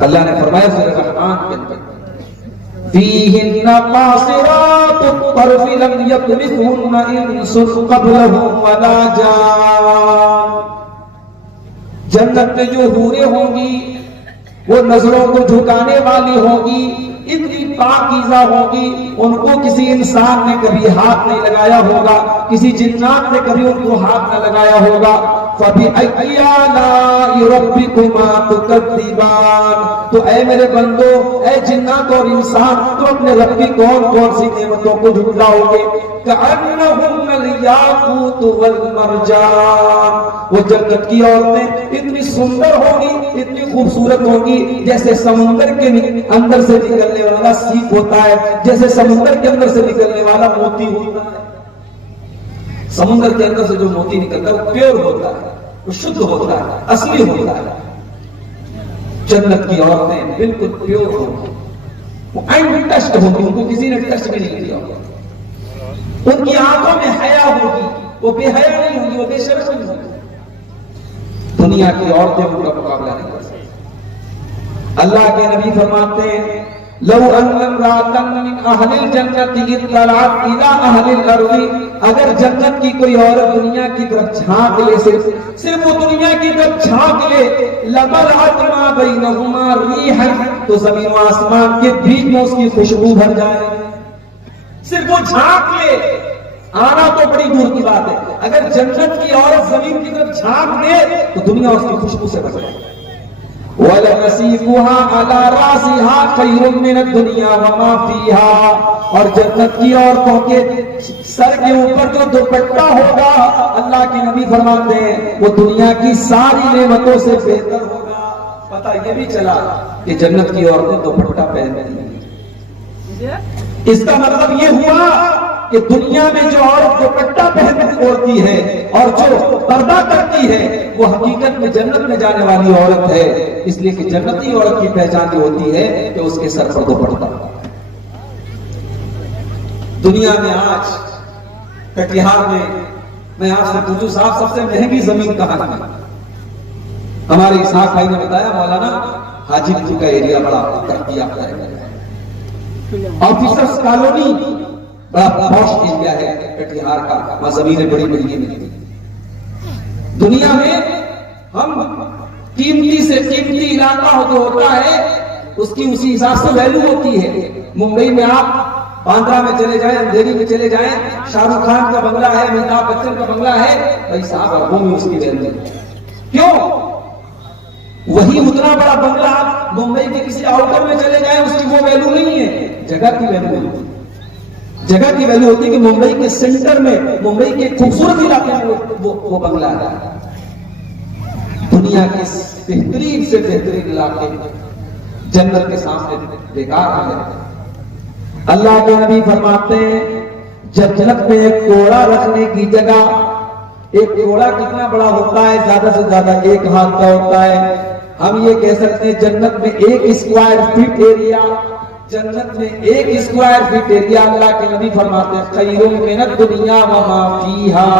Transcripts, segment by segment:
اللہ نے فرمایا سورہ رحمان کے اندر فیہن قاصرات الطرف لم یطمثہن انس قبلہم ولا جان، جنت میں جو حوریں ہوں گی وہ نظروں کو جھکانے والی ہوں گی، اتنی پاکیزہ ہوگی، ان کو کسی انسان نے کبھی ہاتھ نہیں لگایا ہوگا، کسی جنات نے کبھی ان کو ہاتھ نہ لگایا ہوگا۔ فَبِأَيِّ آلَاءِ رَبِّكُمَا تُكَذِّبَانِ، تو اے میرے بندو، اے جنات اور انسان، تو اپنے رب کی کون کون سی نعمتوں کو جھٹلاؤ گے؟ كَأَنَّهُنَّ الْيَاقُوتُ وَالْمَرْجَانُ، وہ جنت کی عورتیں اتنی سندر ہوگی، اتنی خوبصورت ہوگی، جیسے سمندر کے اندر سے نکلنے والا سیپ ہوتا ہے، جیسے سمندر کے اندر سے نکلنے والا موتی ہوتا ہے۔ سمندر کے اندر سے جو موتی نکلتا ہے وہ پیور ہوتا ہے، وہ شدھ ہوتا ہے، اصلی ہوتا ہے۔ جنت کی عورتیں بالکل پیور ہوگی، وہ انٹچڈ ہوگی، ان کو کسی نے ٹچ بھی نہیں کیا ہوگا۔ ان کی آنکھوں میں حیا ہوگی، وہ بے حیا نہیں ہوگی، وہ بے شرم نہیں ہوگی۔ دنیا کی عورتیں ان کا مقابلہ نہیں کر سکتی۔ اللہ کے نبی فرماتے ہیں لو ان امرأة من اہل الجنت اطلعت الى اہل الارض، اگر جنت کی کوئی عورت دنیا کی طرف جھانک لے، صرف وہ دنیا کی طرف جھانک لے، لبلعت ما بینہما ریحا، تو زمین و آسمان کے بیچ میں اس کی خوشبو بھر جائے۔ صرف وہ جھانک لے، آنا تو بڑی دور کی بات ہے، اگر جنت کی عورت زمین کی طرف جھانک دے تو دنیا اس کی خوشبو سے بھر جائے۔ وَلَنَسِيفُهَا عَلَى رَأْسِهَا خَيْرٌ مِّنَ الدُّنْيَا وَمَا فِيهَا، اور جنت کی عورتوں کے سر کے اوپر جو دوپٹہ ہوگا، اللہ کے نبی فرماتے ہیں وہ دنیا کی ساری نعمتوں سے بہتر ہوگا۔ پتہ یہ بھی چلا کہ جنت کی عورتیں دوپٹہ پہنتی ہیں، اس کا مطلب یہ ہوا کہ دنیا میں جو عورت دوپٹہ پہن کر اوڑھتی ہے اور جو پردہ کرتی ہے وہ حقیقت میں جنت میں جانے والی عورت ہے، اس لیے کہ جنتی عورت کی پہچان یہ ہوتی ہے کہ اس کے سر پر دوپٹہ۔ دنیا میں آج کٹیہار میں آپ سے پوچھوں صاحب سب سے مہنگی زمین کہاں ہے؟ ہمارے اسحاق بھائی نے بتایا مولانا حاجی پور کا ایریا بڑا ترقی یافتہ ہے، آفیسرز کالونی بڑا پوش ایریا ہے کٹیہار کا، وہاں زمینیں بڑی مہنگی ملتی ہیں۔ دنیا میں ہم قیمتی سے قیمتی علاقہ جو ہوتا ہے اس کی اسی حساب سے ویلیو ہوتی ہے۔ ممبئی میں آپ باندرا میں چلے جائیں، اندھیری میں چلے جائیں، شاہ رخ خان کا بنگلہ ہے، امیتابھ بچن کا بنگلہ ہے، بھائی صاحب اربوں میں اس کی ویلیو ہے۔ کیوں؟ وہی اتنا بڑا بنگلہ آپ ممبئی کے کسی آؤٹر میں چلے جائیں اس کی وہ ویلیو نہیں ہے، جگہ کی ویلیو ہوتی ہے۔ جگہ کی ویلیو ہوتی ہے کہ ممبئی کے سینٹر میں، ممبئی کے خوبصورت علاقے میں وہ بنگلہ ہے۔ دنیا کے بہترین سے بہترین علاقے جنت کے سامنے بیکار ہے۔ اللہ کے نبی فرماتے ہیں جب جنت میں ایک کوڑا رکھنے کی جگہ، ایک کوڑا کتنا بڑا ہوتا ہے؟ زیادہ سے زیادہ 1 ہاتھ کا ہوتا ہے۔ ہم یہ کہہ سکتے ہیں جنت میں 1 اسکوائر فٹ ایریا، جنت میں 1 اسکوائر فٹ ایریا اللہ کے نبی فرماتے ہیں خیر من الدنیا وما فیہا،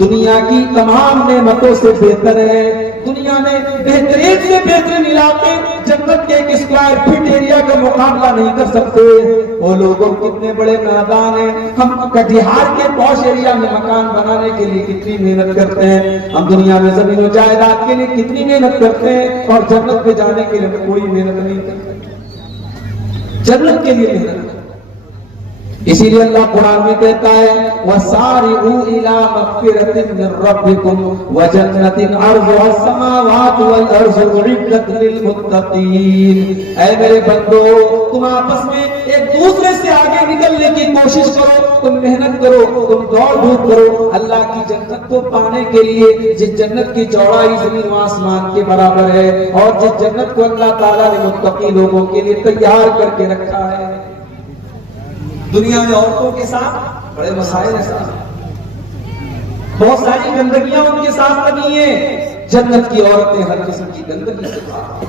دنیا کی تمام نعمتوں سے بہتر ہے۔ دنیا میں بہترین سے بہترین علاقے جنت کے 1 اسکوائر فٹ ایریا کا مقابلہ نہیں کر سکتے۔ وہ لوگوں کتنے بڑے نادان ہیں، ہم کٹیہار کے پوش ایریا میں مکان بنانے کے لیے کتنی محنت کرتے ہیں، ہم دنیا میں زمین و جائیداد کے لیے کتنی محنت کرتے ہیں، اور جنت میں جانے کے لیے کوئی محنت نہیں کرتے، جنت کے لیے محنت۔ اسی لیے اللہ قرآن میں کہتا ہے وَسَارِعُوا إِلَىٰ مَغْفِرَةٍ مِّن رَّبِّكُمْ وَجَنَّةٍ عَرْضُهَا السَّمَاوَاتُ وَالْأَرْضُ أُعِدَّتْ لِلْمُتَّقِينَ، اے میرے بندو تم آپس میں ایک دوسرے سے آگے نکلنے کی کوشش کرو، تم محنت کرو، تم دوڑ دھوپ کرو اللہ کی جنت کو پانے کے لیے، جس جنت کی چوڑائی زمین و آسمان کے برابر ہے، اور جس جنت کو اللہ تعالیٰ نے متقی لوگوں کے لیے تیار کر کے رکھا ہے۔ دنیا میں عورتوں کے ساتھ بڑے مسائل ہیں، بہت ساری گندگیاں ان کے ساتھ بنی ہیں، جنت کی عورتیں ہر قسم کی گندگی سے پاک۔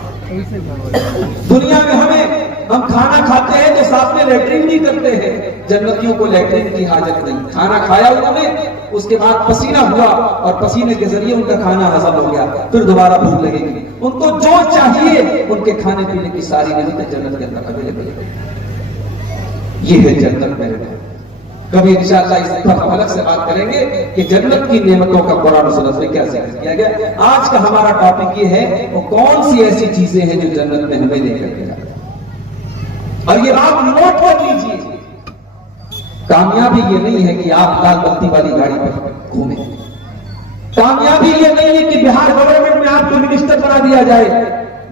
دنیا میں ہم کھانا کھاتے ہیں تو ساتھ میں لیٹرین بھی کرتے ہیں، جنتیوں کو لیٹرین کی حاجت نہیں، کھانا کھایا انہوں نے، اس کے بعد پسینہ ہوا اور پسینے کے ذریعے ان کا کھانا ہضم ہو گیا، پھر دوبارہ بھوک لگے گی، ان کو جو چاہیے ان ان کے کھانے پینے کی ساری نعمتیں جنت کے اندر اویلیبل ہے. یہ ہے جنت میرے بھائی. کبھی انشاءاللہ اس پر ہم الگ سے بات کریں گے کہ جنت کی نعمتوں کا قرآن و سنت میں کیا ذکر کیا گیا. آج کا ہمارا ٹاپک یہ ہے وہ کون سی ایسی چیزیں ہیں جو جنت میں ہمیں لے کر کے جاتے ہیں. اور یہ بات نوٹ کر لیجیے, کامیابی یہ نہیں ہے کہ آپ لال بتی والی گاڑی پر گھومیں. کامیابی یہ نہیں ہے کہ بہار گورنمنٹ میں آپ کو منسٹر بنا دیا جائے,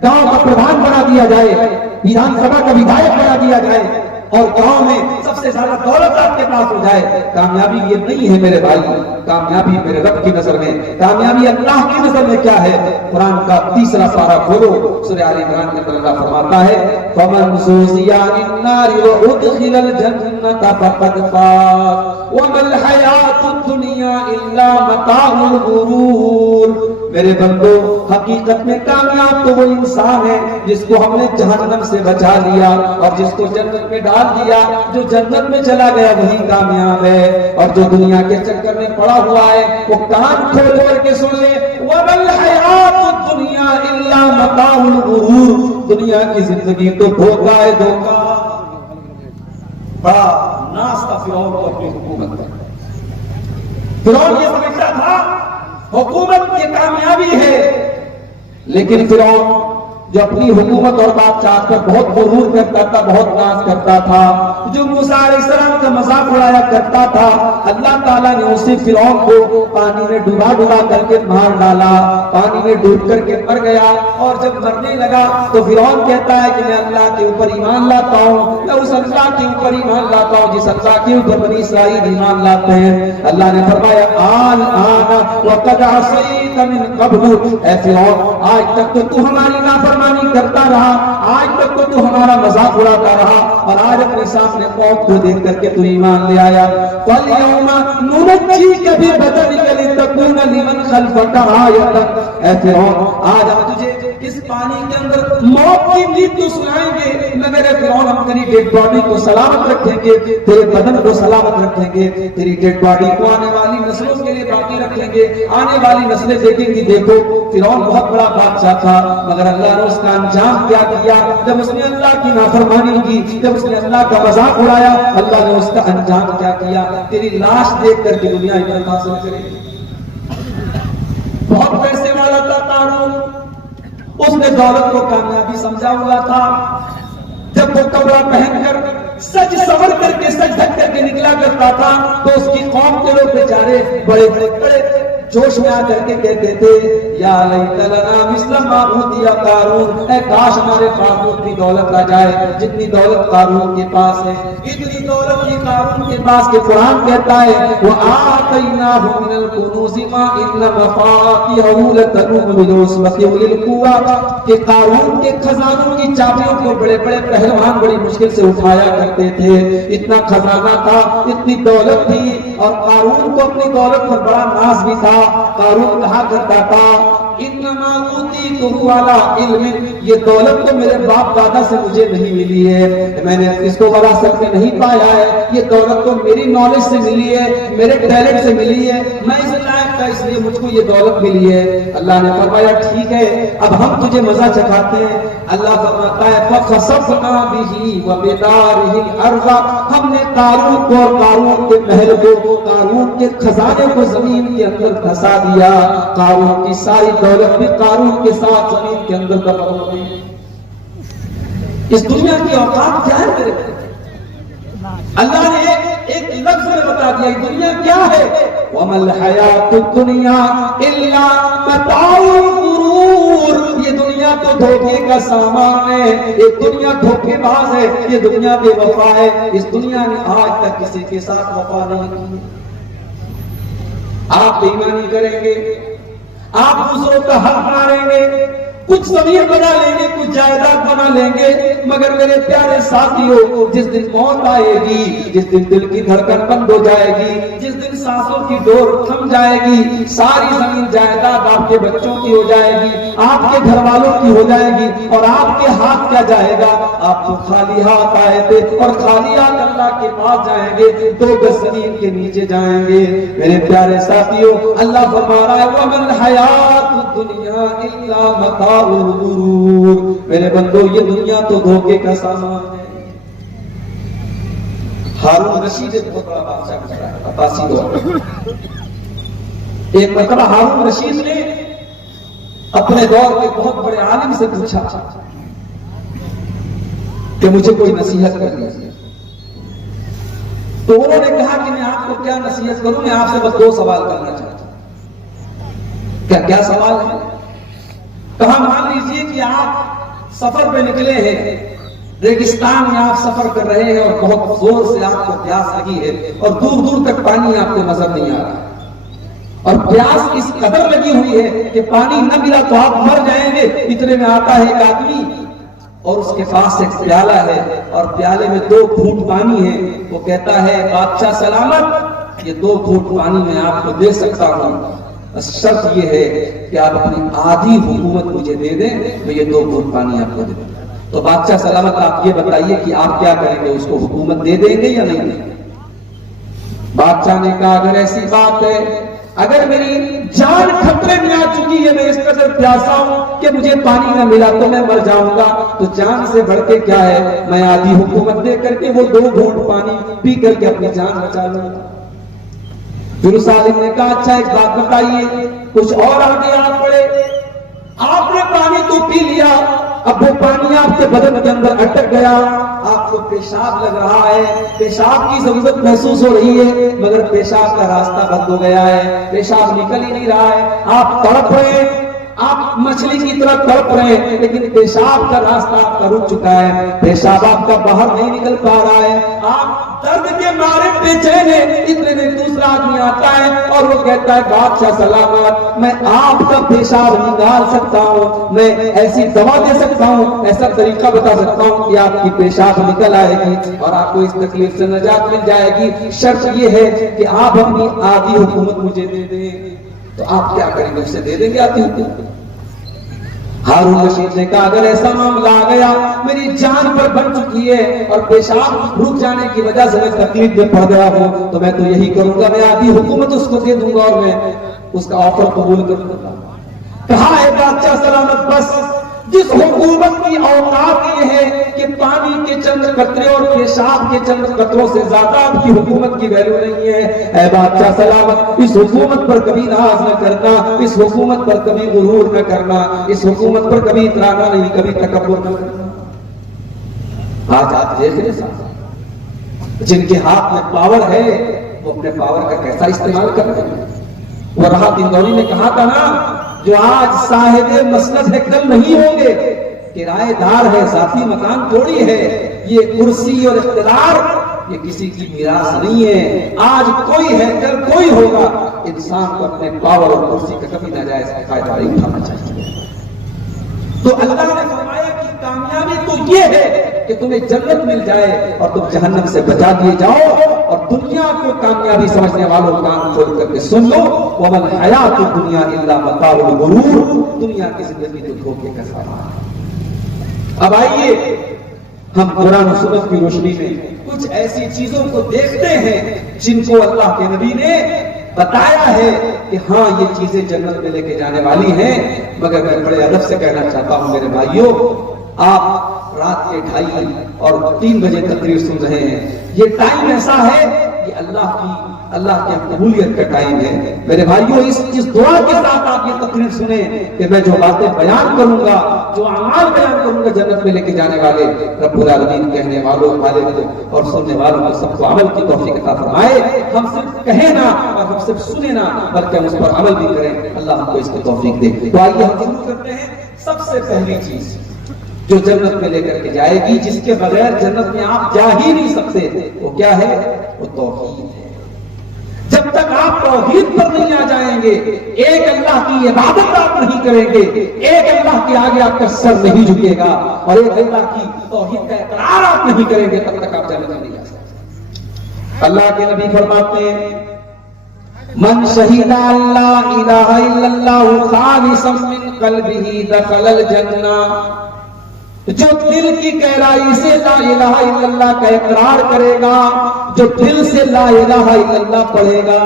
گاؤں کا پردھان بنا دیا جائے, ویدھان سبھا کا ودھایک بنا دیا جائے اور گاؤں میں سب سے زیادہ دولت آپ کے پاس ہو جائے. کامیابی یہ نہیں ہے میرے بھائی. کامیابی میرے رب کی نظر میں, کامیابی اللہ کی نظر میں کیا ہے؟ قرآن کا 3 پارہ کھولو, سورہ آل عمران کے اندر اللہ فرماتا ہے فَمَنْ زُحْزِحَ عَنِ النَّارِ وَأُدْخِلَ الْجَنَّةَ فَقَدْ فَازَ وَمَا الْحَيَاةُ الدُّنْيَا إِلَّا مَتَاعُ الْغُرُورِ. میرے بندو, حقیقت میں کامیاب تو وہ انسان ہے جس کو ہم نے جہنم سے بچا لیا اور جس کو جنت میں ڈال دیا. جو جنت میں چلا گیا وہی کامیاب ہے, اور جو دنیا کے چکر میں پڑا ہوا ہے وہ کان کھول کر کے سن لے وَمَا الْحَيَاةُ الدُّنْيَا إِلَّا مَتَاعُ الْغُرُورِ. دنیا کی زندگی تو دھوکہ ہے, دھوکہ. بڑا ناز تھا فرعون کو اپنی حکومت پر. فرعون یہ سمجھتا تھا حکومت کی کامیابی ہے, لیکن فرعون جو اپنی حکومت اور بادشاہت پر بہت غرور کرتا تھا, بہت ناز کرتا تھا, جو موسیٰ علیہ السلام کا مذاق اڑایا کرتا تھا, اللہ تعالیٰ نے اسی فرعون کو پانی میں ڈبا کر کے مار ڈالا. پانی میں ڈوب کر کے مر گیا, اور جب مرنے لگا تو فرعون کہتا ہے کہ میں اللہ کے اوپر ایمان لاتا ہوں, میں اس اللہ کے اوپر ایمان لاتا ہوں جس اللہ کے اوپر بنی اسرائیل ایمان لاتے ہیں. اللہ نے فرمایا آن وقد عصیت من قبل. اے فرعون, آج تک تو ہماری نافرمانی کرتا رہا, آج تک تو ہمارا مذاق اڑاتا رہا, اور آج اپنے سامنے قوم کو دیکھ کر کے تو ایمان لے آیا. فَالْيَوْمَ نُنَجِّيكَ بِبَدَنِكَ لِتَكُونَ لِمَنْ خَلْفَكَ آیَةً. اے فرعون, آج ہم تجھے اس پانی کے اندر موت کی نیند تو سنائیں گے, مگر اے فرعون ہم تیری ڈیڈ باڈی کو سلامت رکھیں گے, تیرے بدن کو سلامت رکھیں گے, تیری ڈیڈ باڈی کو آنے والی نسلوں کے لیے باقی رکھیں گے. آنے والی نسلیں دیکھیں گی دیکھو فرعون بہت بڑا بادشاہ تھا, مگر اللہ نے اس کا انجام کیا کیا. جب اس نے اللہ کی نافرمانی کی, جب اس نے اللہ کا مذاق اڑایا, اللہ نے اس کا انجام کیا کیا؟ تیری لاش دیکھ کر کے دنیا عبرت حاصل کرے گی. بہت پیسے والا تھا قارون, اس نے دولت کو کامیابی سمجھا ہوا تھا. جب وہ کپڑا پہن کر سج سور کر کے سج دھک کر کے نکلا کرتا تھا تو اس کی قوم کے لوگ بیچارے بڑے بڑے جوش میں آ کر کے کہتے تھے یا لیت لنا مثل ما اوتی قارون, اے کاش ہمارے پاس اتنی دولت آ جائے جتنی دولت قارون کے پاس ہے. اتنی دولت کی قارون کے پاس کہ قرآن کہتا ہے وآتیناہ من الکنوز ما ان مفاتیحہ لتنوء بالعصبۃ اولي القوہ, کہ قارون کے خزانوں کی چابیوں کو بڑے بڑے پہلوان بڑی مشکل سے اٹھایا کرتے تھے. اتنا خزانہ تھا, اتنی دولت تھی, اور قارون کو اپنی دولت پر بڑا ناز بھی تھا. قارون کہا کرتا تھا انما اوتیتہ علی علم, یہ دولت تو میرے باپ دادا سے مجھے نہیں ملی ہے, میں نے اس کو وراثت میں نہیں پایا ہے, یہ دولت تو میری نالج سے ملی ہے, میرے ٹیلنٹ سے ملی ہے, میں اس لائق تھا اس لیے مجھ کو یہ دولت ملی ہے. اللہ نے فرمایا ٹھیک ہے, اب ہم تجھے مزہ چکھاتے ہیں. اللہ فرماتا ہے فخسفنا به وبداره الارض, ہم نے قارون کو اور قارون کے محل کو, قارون کے خزانے کو زمین کے اندر دھسا دیا. قارون کی ساری دولت بھی قارون کے ساتھ زمین کے اندر دفن ہو گئی. اس دنیا کی اوقات کیا ہے میرے؟ اللہ نے ایک لفظ میں بتا دیا یہ دنیا کیا ہے. وَمَا الْحَيَاةُ الدُّنْيَا إِلَّا مَتَاعُ الْغُرُورِ, یہ دنیا تو دھوکے کا سامان ہے, یہ دنیا دھوکے باز ہے, یہ دنیا بے وفا ہے. اس دنیا نے آج تک کسی کے ساتھ وفا نہیں کی. آپ بے ایمانی کریں گے, آپ دوسروں کا حق ماریں گے, کچھ زمین بنا لیں گے, کچھ جائیداد بنا لیں گے, مگر میرے پیارے ساتھیوں جس دن موت آئے گی, جس دن دل کی دھڑکن بند ہو جائے گی, جس دن سانسوں کی ڈور تھم جائے گی, ساری زمین جائیداد آپ کے بچوں کی ہو جائے گی, آپ کے گھر والوں کی ہو جائے گی, اور آپ کے ہاتھ کیا جائے گا؟ آپ تو خالی ہاتھ آئے تھے اور خالی ہاتھ اللہ کے پاس جائیں گے, 2 گز زمین کے نیچے جائیں گے. میرے پیارے ساتھیوں اللہ فرما رہا ہے وَمَا الْحَيَاةُ الدنیا الا متاع الغرور، میرے بندو یہ دنیا تو دھوکے کا سامان ہے۔ ہارون رشید ایک بہت بڑا بادشاہ گزرا ہے عباسی دور۔ ایک مرتبہ ہارون رشید نے اپنے دور کے بہت بڑے عالم سے پوچھا کہ مجھے کوئی نصیحت کر دیجیے، تو انہوں نے کہا کہ میں آپ کو کیا نصیحت کروں، میں آپ سے بس 2 سوال کرنا چاہتا ہوں۔ کیا سوال ہے؟ کہا مان لیجیے کہ آپ سفر پہ نکلے ہیں، ریگستان میں آپ سفر کر رہے ہیں اور بہت زور سے آپ کو پیاس لگی ہے اور دور دور تک پانی آپ کو نظر نہیں آ رہا، اور پیاس اس قدر لگی ہوئی ہے کہ پانی نہ ملا تو آپ مر جائیں گے۔ اتنے میں آتا ہے ایک آدمی اور اس کے پاس ایک پیالہ ہے اور پیالے میں 2 گھونٹ پانی ہے۔ وہ کہتا ہے بادشاہ سلامت، یہ 2 گھونٹ پانی میں آپ کو دے سکتا ہوں، بس شرط یہ ہے کہ آپ اپنی آدھی حکومت مجھے دے دیں، میں یہ 2 گھونٹ پانی آپ کو دے دوں۔ تو بادشاہ سلامت آپ یہ بتائیے کہ آپ کیا کریں گے، اس کو حکومت دے دیں گے یا نہیں دیں گے؟ بادشاہ نے کہا اگر ایسی بات ہے، اگر میری جان خطرے میں آ چکی ہے، میں اس قدر پیاسا ہوں کہ مجھے پانی نہ ملا تو میں مر جاؤں گا، تو جان سے بڑھ کے کیا ہے، میں آدھی حکومت دے کر کے وہ 2 گھونٹ پانی پی کر کے اپنی جان بچا لوں گا۔ پھر اس عالم نے کہا اچھا ایک بات بتائیے، کچھ اور آگے آپ پڑے، آپ نے پانی تو پی لیا، اب وہ پانی آپ کے بدن کے اندر اٹک گیا، آپ کو پیشاب لگ رہا ہے، پیشاب کی ضرورت محسوس ہو رہی ہے، مگر پیشاب کا راستہ بند ہو گیا ہے، پیشاب نکل ہی نہیں رہا ہے، آپ تڑپ رہے ہیں، آپ مچھلی کی طرح تڑپ رہے ہیں، لیکن پیشاب کا راستہ آپ کا رک چکا ہے، پیشاب آپ کا باہر نہیں نکل پا رہا ہے، آپ درد کے مارے بے چین ہیں۔ اتنے میں دوسرا آدمی آتا ہے اور وہ کہتا ہے بادشاہ سلامت، میں آپ کا پیشاب نکال سکتا ہوں، میں ایسی دوا دے سکتا ہوں، ایسا طریقہ بتا سکتا ہوں کہ آپ کی پیشاب نکل آئے گی اور آپ کو اس تکلیف سے نجات مل جائے گی، شرط یہ ہے کہ آپ اپنی آدھی حکومت مجھے دے دیں۔ تو آپ کیا کریں گے، اسے دے دیں گے آدھی حکومت؟ ہارون رشید نے کہا اگر ایسا معاملہ آ گیا، میری جان پر بن چکی ہے اور پیشاب رک جانے کی وجہ سے میں تکلیف میں پڑ گیا ہوں، تو میں تو یہی کروں گا، میں آدھی حکومت اس کو دے دوں گا اور میں اس کا آفر قبول کر لوں گا۔ کہا ہے بادشاہ سلامت بس جس حکومت کی اوقات یہ ہے کہ پانی کے چند قطرے اور پیشاب کے چند قطروں سے زیادہ آپ کی حکومت کی ویلیو نہیں ہے، اے بادشاہ سلامت اس حکومت پر کبھی ناز نہ کرنا، اس حکومت پر کبھی غرور نہ کرنا، اس حکومت پر کبھی اترانا نہیں، کبھی تکبر نہ کرنا۔ آج آپ دیکھ رہے ہیں جن کے ہاتھ میں پاور ہے وہ اپنے پاور کا کیسا استعمال کر رہے ہیں۔ ورہا دندوری نے کہا تھا نا، جو آج صاحب مسند ہے کل نہیں ہوں گے، کرایہ دار ہے ذاتی مکان تھوڑی ہے، یہ کرسی اور اقتدار یہ کسی کی میراث نہیں ہے، آج کوئی ہے کل کوئی ہوگا۔ انسان کو اپنے پاور اور کرسی کا کبھی ناجائز فائدہ نہیں اٹھانا چاہیے۔ تو اللہ نے فرمایا کہ کامیابی تو یہ ہے کہ تمہیں جنت مل جائے اور تم جہنم سے بچا دیے جاؤ، اور دنیا کو کامیابی سمجھنے والوں کان کھول کر کے سن لو، وَمَا الْحَيَاةُ الدُّنْيَا إِلَّا مَتَاعُ الْغُرُورِ، دنیا کی زندگی تو دھوکے کا سامان ہے۔ اب آئیے ہم قرآن و سنت کی روشنی میں کچھ ایسی چیزوں کو دیکھتے ہیں جن کو اللہ کے نبی نے بتایا ہے کہ ہاں یہ چیزیں جنت میں لے کے جانے والی ہیں، مگر میں بڑے ادب سے کہنا چاہتا ہوں میرے بھائیوں، آپ رات کے 2:30 اور 3 بجے تقریر سن رہے ہیں، یہ ٹائم ایسا ہے کہ اللہ کی قبولیت کا ٹائم ہے۔ میرے بھائیوں اس دعا کے ساتھ آپ یہ تقریر سنیں کہ میں جو باتیں بیان کروں گا، جو اعمال بیان کروں گا جنت میں لے کے جانے والے، رب العالمین کہنے والوں والے کو اور سننے والوں کو سب کو عمل کی توفیق عطا فرمائے۔ ہم صرف کہیں نہ اور ہم صرف سنیں نہ بلکہ ہم اس پر عمل بھی کریں، اللہ ہم کو اس کی توفیق دے۔ تو آئیے ہم شروع کرتے ہیں۔ سب سے پہلی چیز جو جنت میں لے کر کے جائے گی، جس کے بغیر جنت میں آپ جا ہی نہیں سکتے، وہ کیا ہے؟ وہ توحید ہے۔ جب تک آپ توحید پر نہیں آ جائیں گے، ایک اللہ کی عبادت آپ نہیں کریں گے، ایک اللہ کے آگے آپ کا سر نہیں جھکے گا، اور ایک اللہ کی توحید کا اقرار آپ نہیں کریں گے، تب تک آپ جنت میں نہیں جا سکتے۔ اللہ کے نبی فرماتے ہیں من شہد اللہ الہ الا اللہ خالصا من قلبہ دخل الجنہ، جو دل کی گہرائی سے لا الہ الا اللہ کا اقرار کرے گا، جو دل سے لا الہ الا اللہ پڑھے گا،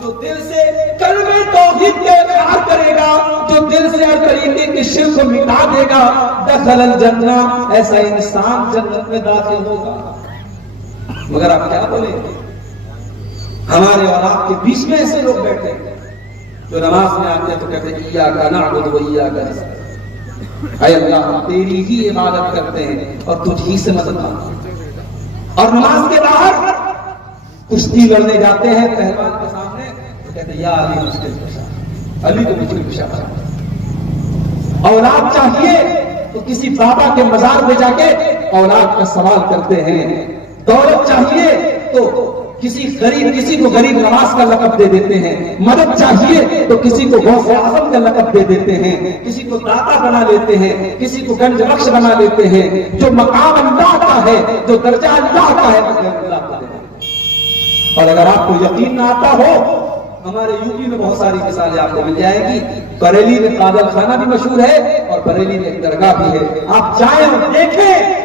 جو دل سے کلمہ توحید کا اقرار کرے گا، جو دل سے ہر طریقے کے شرک کو مٹا دے گا، دخل الجنہ، ایسا انسان جنت میں داخل ہوگا۔ مگر آپ کیا بولیں گے؟ ہمارے اور آپ کے بیچ میں ایسے لوگ بیٹھے ہیں جو نماز میں آتے ہیں تو کہتے ہیں ایاک نعبد و ایاک نستعین، اے اللہ ہم تیری ہی عبادت کرتے ہیں اور تجھ ہی سے مدد مانگتے ہیں۔ اور نماز کے باہر کشتی لڑنے جاتے ہیں پہلوان کے سامنے تو کہتے ہیں یا علی مشکل کشا، علی کو مشکل کشا بنا۔ اولاد چاہیے تو کسی بابا کے مزار پہ جا کے اولاد کا سوال کرتے ہیں، دولت چاہیے تو کسی کو غریب نواز کا لقب دے دیتے ہیں، مدد چاہیے تو کسی کو غوث اعظم کا لقب دے دیتے ہیں، کسی کو داتا بنا لیتے ہیں، کسی کو گنج بخش بنا لیتے ہیں۔ جو مقام اللہ کا ہے، جو درجہ اللہ کا ہے، اللہ کا ہے۔ اور اگر آپ کو یقین نہ آتا ہو، ہمارے یوپی میں بہت ساری مثالیں آپ کو مل جائے گی۔ بریلی میں قادر خانہ بھی مشہور ہے اور بریلی میں ایک درگاہ بھی ہے، آپ جائیں اور دیکھیں،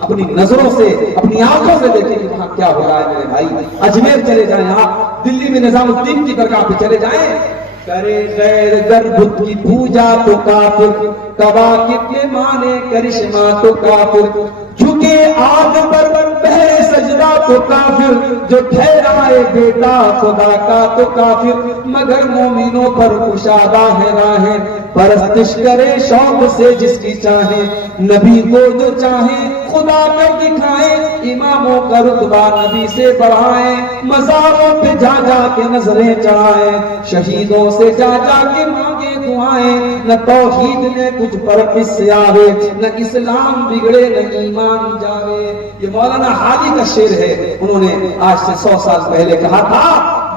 اپنی نظروں سے اپنی آنکھوں سے دیکھیں کہ وہاں کیا ہو رہا ہے میرے بھائی۔ اجمیر چلے جائیں، آپ دلی میں نظام الدین کی درگاہ پہ چلے جائیں، کرے غیر گر بت کی پوجا تو کافر، کواکب کے مانے کرشمہ تو کافر، جھکے آگ پر پہرے سجدہ تو کافر، جو ٹھہرائے بیٹا خدا کا تو کافر، مگر مومنوں پر کشادہ ہے راہیں، پرستش کرے شوق سے جس کی چاہیں، نبی کو جو چاہیں خدا کر دکھائیں، اماموں کا رتبہ نبی سے بڑھائیں، مزاروں پہ جا جا کے نظریں چڑھائیں، شہیدوں سے جا جا کے مانگے دعائیں، نہ توحید نے کچھ پر اس سے آوے، نہ اسلام بگڑے نہ ایمان جاوے۔ یہ مولانا حاجی کا شعر ہے، انہوں نے آج سے 100 سال پہلے کہا تھا۔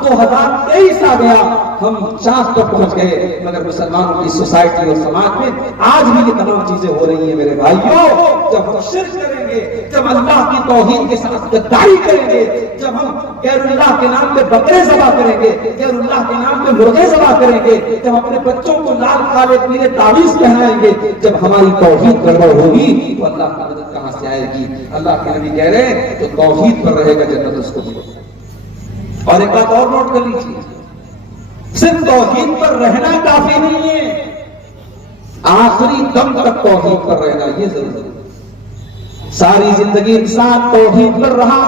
2023 آ گیا، ہم چاند پر پہنچ گئے، مگر مسلمانوں کی سوسائٹی اور سماج میں آج بھی یہ تمام چیزیں ہو رہی ہیں میرے بھائیوں۔ جب ہم شرک کریں گے، جب اللہ کی توحید کے ساتھ غداری کریں گے، جب ہم غیر اللہ کے نام پہ بکرے ذبح کریں گے، غیر اللہ کے نام پہ مرغے ذبح کریں گے، جب اپنے بچوں کو لال کالے پیلے تعویذ پہنائیں گے، جب ہماری توحید گڑبڑ ہوگی تو اللہ کی مدد کہاں سے آئے گی؟ اللہ کے نبی کہہ رہے ہیں جو توحید پر رہے گا جنت اس کو ملے گی۔ اور ایک بات اور نوٹ کر لیجیے، صرف توحید پر رہنا کافی نہیں ہے، آخری دم تک توحید پر رہنا یہ ضروری ہے۔ ساری زندگی انسان توحید پر رہا،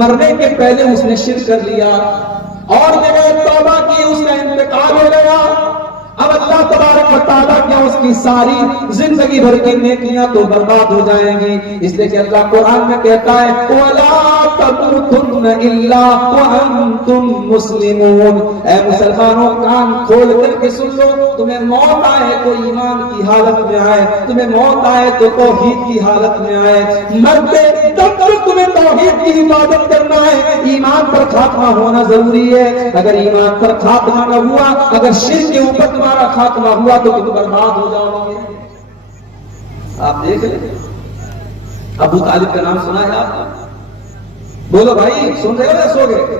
مرنے کے پہلے اس نے شرک کر لیا اور جگہ توبہ کی، اس کا انتقال ہو گیا، اب اللہ تبارک و تعالیٰ کیا اس کی ساری زندگی بھر کی نیکیاں تو برباد ہو جائیں گی۔ اس لیے کہ اللہ قرآن میں کہتا ہے وَلَا تَمُوتُنَّ إِلَّا وَأَنْتُمْ مُسْلِمُونَ، اے مسلمانوں کان کھول کر کے سن لو، تمہیں موت آئے تو ایمان کی حالت میں آئے، تمہیں موت آئے تو توحید کی حالت میں آئے، مرتے تب تک تمہیں توحید کی عبادت کرنا ہے، ایمان پر خاتمہ ہونا ضروری ہے۔ اگر ایمان پر خاتمہ نہ ہوا، اگر شرک کے اوپر تمہارا خاتمہ ہوا تو تم برباد ہو جاؤ گے۔ آپ دیکھ لیں، ابو طالب کا نام سنا ہے آپ نے؟ بولو بھائی، سن رہے ہو یا سو گئے؟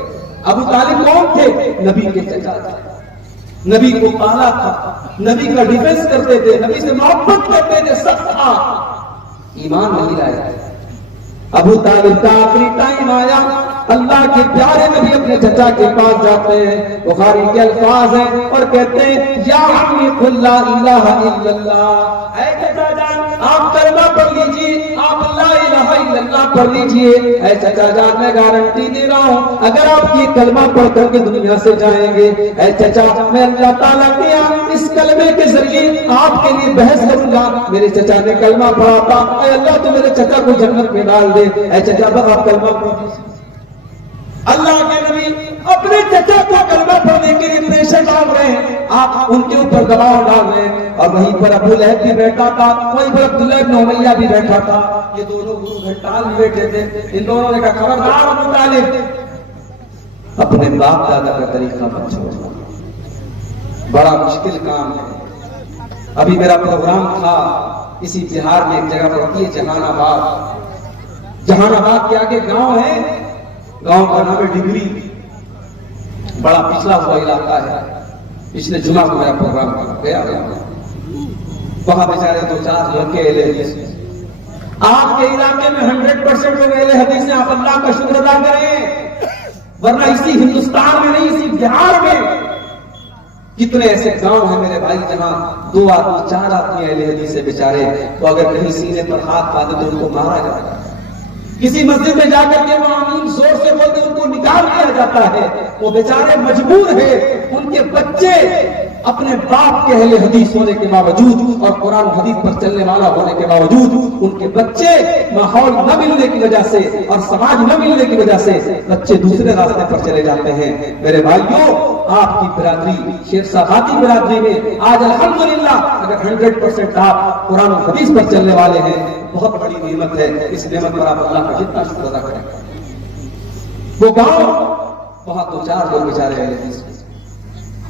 ابو طالب کون تھے؟ نبی کے چچا تھے، نبی کو پالا تھا، نبی کا ڈیفنس کرتے تھے، نبی سے محبت کرتے تھے، سب تھا، ایمان نہیں لائے۔ ابو طالب کا آخری ٹائم آیا، اللہ کے پیارے نبی اپنے چچا کے پاس جاتے ہیں، بخاری کے الفاظ ہیں اور کہتے ہیں یا عمی قل لا الہ الا اللہ، اے چچا جان آپ کلمہ پڑھ لیجئے، آپ لا الہ الا اللہ پڑھ لیجئے، اے چچا جان میں گارنٹی دے رہا ہوں اگر آپ یہ کلمہ پڑھ کر کے دنیا سے جائیں گے، اے چچا میں اللہ تعالیٰ کے اس کلمے کے ذریعے آپ کے لیے بحث کروں گا۔ میرے چچا نے کلمہ پڑھا تھا، اے اللہ تو میرے چچا کو جنت میں ڈال دے، اے چچا بس آپ کلمہ پڑھ۔ اللہ کے نبی اپنے چچا کو کلمہ پڑھنے کے لیے پریشر ڈال رہے ہیں، آپ ان کے اوپر دباؤ ڈال رہے ہیں، اور وہیں پر ابو لہب بھی بیٹھا تھا، وہیں پر عبداللہ ابن امیہ بھی بیٹھا تھا، یہ دونوں گرو گھنٹال بھی بیٹھے تھے۔ ان دونوں نے کہا خبردار ابو طالب، اپنے باپ دادا کا طریقہ مت چھوڑنا، بڑا مشکل کام ہے۔ ابھی میرا پروگرام تھا اسی بہار میں ایک جگہ پڑتی ہے جہان آباد، جہان آباد کے آگے گاؤں ہے، گاؤں کا نام ہے ڈگری، بڑا پچھلا ہوا علاقہ ہے۔ پچھلے جمعہ کو میرا پروگرام گیا، وہاں بیچارے 2-4 لڑکے اہل حدیث، آپ کے علاقے میں 100% لوگ اہل حدیث ہیں، آپ اللہ کا شکر ادا کریں، ورنہ اسی ہندوستان میں نہیں اسی بہار میں کتنے ایسے گاؤں ہیں میرے بھائی جہاں 2 آدمی 4 آدمی اہل حدیث سے بیچارے، تو اگر کہیں سینے پر ہاتھ باندھے تو ان کو مارا جاتا ہے، کسی مسجد میں جا کر کے وہ آمین زور سے بولتے ان کو نکال دیا جاتا ہے، وہ بیچارے مجبور ہیں، ان کے بچے اپنے باپ کے اہل حدیث ہونے کے باوجود اور قرآن و حدیث پر چلنے والا ہونے کے باوجود ان کے بچے ماحول نہ ملنے کی وجہ سے اور سماج نہ ملنے کی وجہ سے بچے دوسرے راستے پر چلے جاتے ہیں۔ میرے بھائیوں، آپ کی برادری شیخ صاحباتی برادری میں آج الحمدللہ اگر 100% آپ قرآن و حدیث پر چلنے والے ہیں، بہت بڑی نعمت ہے، اس نعمت پر آپ اللہ کا جتنا شکر ادا کریں۔ وہ گاؤں وہاں 2-4 لوگ بیچارے ہیں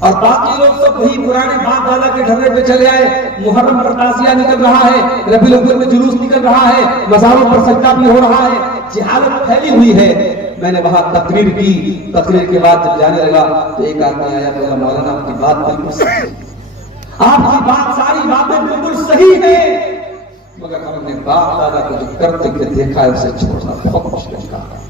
اور باقی لوگ سب وہی پرانے باپ دادا کے ڈھرے پہ چلے آئے، محرم پر تعزیہ نکل رہا ہے، ربیع الاول میں جلوس نکل رہا ہے، مزاروں پر سجدہ بھی ہو رہا ہے، جہالت پھیلی ہوئی ہے۔ میں نے وہاں تقریر کی، تقریر کے بعد جب جانے لگا تو ایک آدمی آیا، بولا مولانا آپ کی بات بالکل صحیح ہے، آپ کی بات ساری باتیں بالکل صحیح ہیں، مگر ہم نے باپ دادا کو جو کرتے ہوئے دیکھا ہے اسے چھوڑنا بہت مشکل کام ہے۔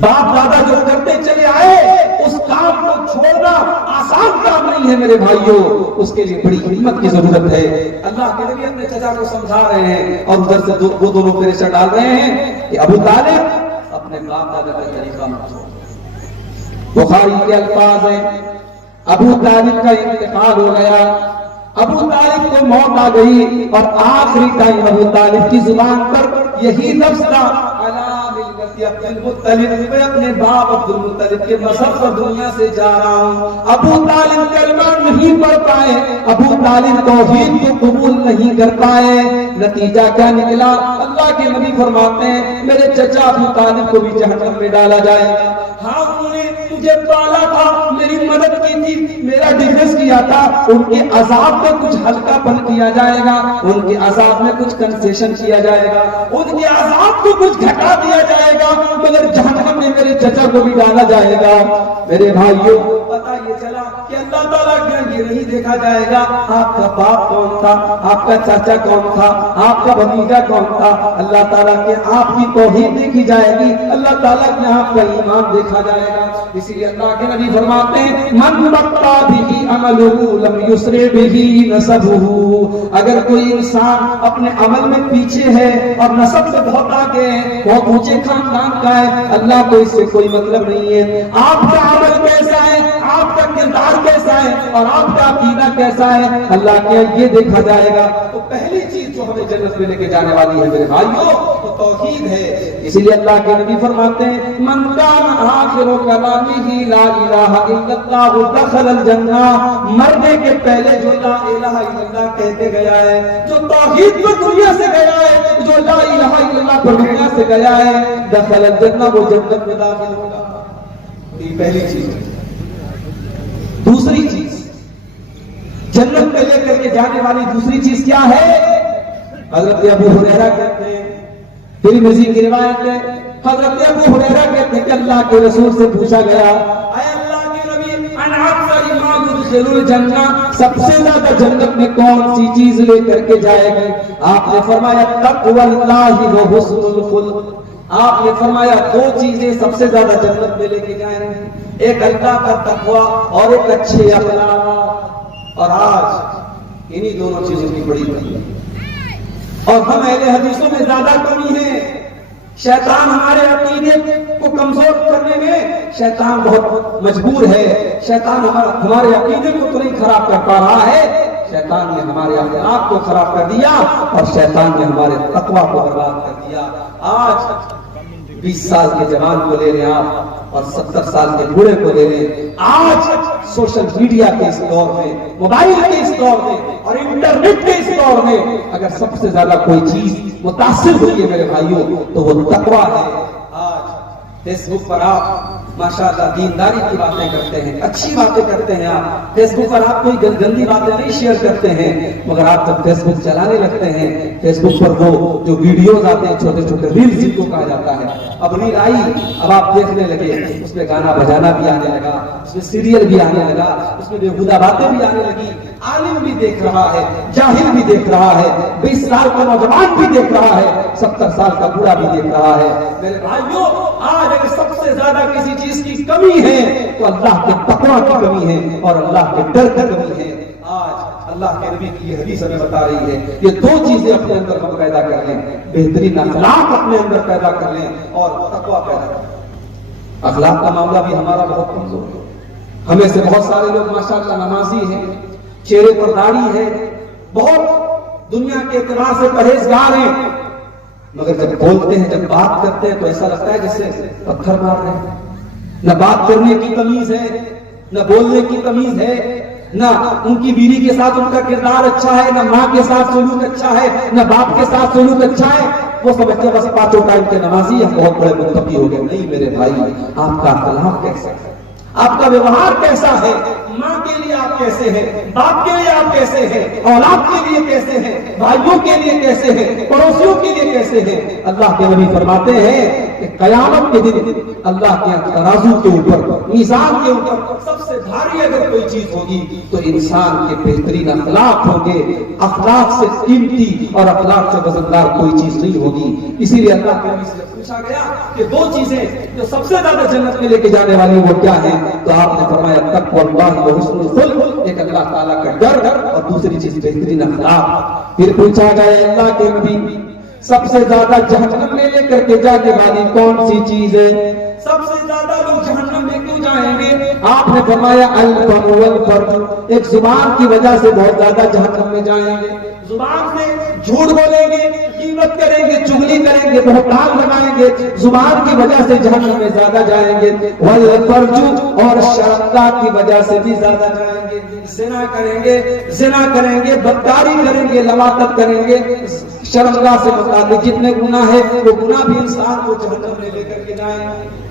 باپ دادا جو کرتے چلے آئے اس کام کو چھوڑنا آسان کام نہیں ہے میرے بھائیوں، اس کے لیے بڑی ہمت کی ضرورت ہے۔ اللہ کے نبی اپنے چچا کو سمجھا رہے ہیں اور ادھر سے وہ دونوں پریشر ڈال رہے ہیں کہ ابو طالب اپنے باپ دادا کا طریقہ مت چھوڑو۔ بخاری کے الفاظ ہیں، ابو طالب کا انتقال ہو گیا، ابو طالب کو موت آ گئی اور آخری ٹائم ابو طالب کی زبان پر یہی لفظ تھا، عبد المطلب، میں اپنے باپ عبد المطلب کے مذہب پر دنیا سے جا رہا ہوں۔ ابو طالب کلمہ نہیں پڑھ پائے، ابو طالب توحید کو قبول نہیں کر پائے، نتیجہ کیا نکلا؟ اللہ کے نبی فرماتے ہیں میرے چچا ابو طالب کو بھی جہنم میں ڈالا جائے گا۔ ہاں انہوں نے مجھے پالا تھا، میری مدد کی تھی، میرا ڈیفنس کیا تھا، ان کے عذاب میں کچھ ہلکا پن کیا جائے گا، ان کے عذاب میں کچھ کنسیشن کیا جائے گا، ان کے عذاب کو کچھ گھٹا دیا جائے گا، مگر جہنم میں میرے چچا کو بھی ڈالا جائے گا۔ میرے بھائیوں، پتہ یہ چلا کہ اللہ تعالیٰ کیا یہ نہیں دیکھا جائے گا آپ کا باپ کون تھا، آپ کا چاچا کون تھا، آپ کا بھتیجا کون تھا، اللہ تعالیٰ کے آپ کی توحید دیکھی جائے گی، اللہ تعالیٰ کے آپ کا ایمان دیکھا جائے گا۔ اسی لیے اللہ کے نبی فرماتے ہیں من بقا بھی عملہ لم یسرع بھی نسبہ، اگر کوئی انسان اپنے عمل میں پیچھے ہے اور نسب سے بہت آگے ہے، بہت اونچے خاندان کا ہے، اللہ کو اس سے کوئی مطلب نہیں ہے۔ آپ کا عمل کیسا ہے، آپ کا کردار کیسا ہے اور آپ کا عقیدہ کیسا ہے، اللہ کے یہ دیکھا جائے گا۔ تو پہلی چیز جو ہمیں جنت میں لے کے جانے والی ہے میرے بھائیوں وہ توحید ہے۔ اسی لیے اللہ کے نبی فرماتے ہیں من کان آخر کلامہ لا الہ الا اللہ دخل الجنہ، مرنے کے پہلے جو لا الہ الا اللہ کہتے گیا ہے، جو توحید پر دنیا سے گیا ہے، جو لا الہ الا اللہ پر دنیا سے گیا ہے، دخل الجنہ، وہ جنت میں داخل ہوگا۔ یہ پہلی چیز ہے۔ دوسری چیز جنت میں لے کر کے جانے والی دوسری چیز کیا ہے؟ حضرت ابو ہریرہ کہتے ہیں، ترمذی کی روایت ہے، حضرت ابو ہریرہ کہتے ہیں کہ اللہ کے رسول سے پوچھا گیا اے اللہ کے نبی ان اکثر ما يدخل الجنہ، سب سے زیادہ جنت میں کون سی چیز لے کر کے جائے گی؟ آپ نے فرمایا تقوی اللہ و حسن الخلق۔ آپ نے فرمایا 2 چیزیں سب سے زیادہ جنت میں لے کے جائیں گے، ایک اللہ کا تقوی اور ایک اچھے اخلاق۔ اور آج انہی دونوں چیزوں کی بڑی کمی ہے اور ہم اہل حدیثوں میں زیادہ کمی ہے۔ شیطان ہمارے عقیدے کو کمزور کرنے میں شیطان بہت مجبور ہے، شیطان ہمارے عقیدے کو تو نہیں خراب کر پا رہا ہے، شیطان نے ہمارے اخلاق کو خراب کر دیا اور شیطان نے ہمارے تقوی کو برباد کر دیا۔ آج 20 سال کے جوان کو لے لیں آپ اور 70 سال کے بوڑھے کو لے لیں، آج سوشل میڈیا کے اس دور میں، موبائل کے اس دور میں اور انٹرنیٹ کے اس دور میں اگر سب سے زیادہ کوئی چیز متاثر ہوئی ہے میرے بھائیوں تو وہ تقوی ہے۔ آج فیس بک پر آپ ماشاءاللہ دینداری کی باتیں کرتے ہیں، اچھی باتیں کرتے ہیں، آپ فیس بک پر آپ کوئی گندی باتیں نہیں شیئر کرتے ہیں، مگر آپ جب فیس بک چلانے لگتے ہیں، فیس بک پر وہ جو ویڈیوز آتے ہیں چھوٹے چھوٹے ریلز جن کو کہا جاتا ہے، اپنی آئی اب آپ دیکھنے لگے، اس میں گانا بجانا بھی آنے لگا، اس میں سیریل بھی آنے لگا، اس میں بےہودہ باتیں بھی آنے لگی، عالم بھی دیکھ رہا ہے، جاہل بھی دیکھ رہا ہے، 20 سال کا نوجوان بھی دیکھ رہا ہے، 70 سال کا بوڑھا بھی دیکھ رہا ہے۔ میرے بھائیوں، آج اگر سب سے زیادہ کسی چیز کی کمی ہے تو اللہ کے تقویٰ کی کمی ہے اور اللہ کے ڈر کی کمی ہے۔ آج اللہ کے نبی کی حدیث ہمیں بتا رہی ہے یہ دو چیزیں اپنے اندر ہم پیدا کر لیں، بہترین اخلاق اپنے اندر پیدا کر لیں اور تقویٰ پیدا کر لیں۔ اخلاق کا معاملہ بھی ہمارا بہت کمزور ہے۔ ہمیں سے بہت سارے لوگ ماشاءاللہ نمازی ہیں، چہرے پر داڑھی ہے، بہت دنیا کے اعتبار سے پرہیزگار ہیں، مگر جب بولتے ہیں، جب بات کرتے ہیں تو ایسا لگتا ہے جیسے پتھر مار رہے ہیں۔ نہ بات کرنے کی تمیز ہے، نہ بولنے کی تمیز ہے، نہ ان کی بیوی کے ساتھ ان کا کردار اچھا ہے، نہ ماں کے ساتھ سلوک اچھا ہے، نہ باپ کے ساتھ سلوک اچھا ہے۔ وہ سمجھتے بس پانچوں ٹائم کے نمازی ہم بہت بڑے متقی ہو گئے۔ نہیں میرے بھائی، آپ کا اخلاق کیسا ہے، آپ کا ویوہار کیسا ہے، ماں کے لیے آپ کیسے ہیں، باپ کے لیے آپ کیسے ہیں، اولاد کے لیے کیسے ہیں، بھائیوں کے لیے کیسے ہیں، پڑوسیوں کے لیے کیسے ہیں۔ اللہ کے نبی فرماتے ہیں کہ قیامت کے دن اللہ کے ترازو کے اوپر، میزان کے اوپر سب سے بھاری اگر کوئی چیز ہوگی تو انسان کے بہترین اخلاق ہوں گے۔ اخلاق سے قیمتی اور اخلاق سے وزندار کوئی چیز نہیں ہوگی۔ اسی لیے اللہ کے نبی سے پوچھا گیا کہ دو چیزیں جو سب سے زیادہ جنت میں لے کے جانے والی وہ کیا ہیں، تو آپ نے فرمایا تقوی اللہ و حسن الخلق، ایک اللہ تعالیٰ کا ڈر اور دوسری چیز بہترین اخلاق۔ پھر پوچھا گیا اللہ کے نبی سب سے زیادہ جہنم میں لے کر کے جانے والی کون سی چیز ہے، سب سے زیادہ لوگ جہنم میں کیوں جائیں گے؟ آپ نے فرمایا الفم والفرج، ایک زبان کی وجہ سے بہت زیادہ جہنم میں جائیں گے۔ زبان سے جھوٹ بولیں گے، غیبت کریں گے، چغلی کریں گے، بہتان لگائیں گے، زبان کی وجہ سے جہنم میں زیادہ جائیں گے۔ والفرج، اور شرمگاہ کی وجہ سے بھی زیادہ جائیں گے۔ زنا کریں گے، بدکاری کریں گے، لواطت کریں گے۔ شرمگاہ سے متعلق جتنے گناہ ہے وہ گناہ بھی انسان کو جہنم میں لے کر کے جائیں گے۔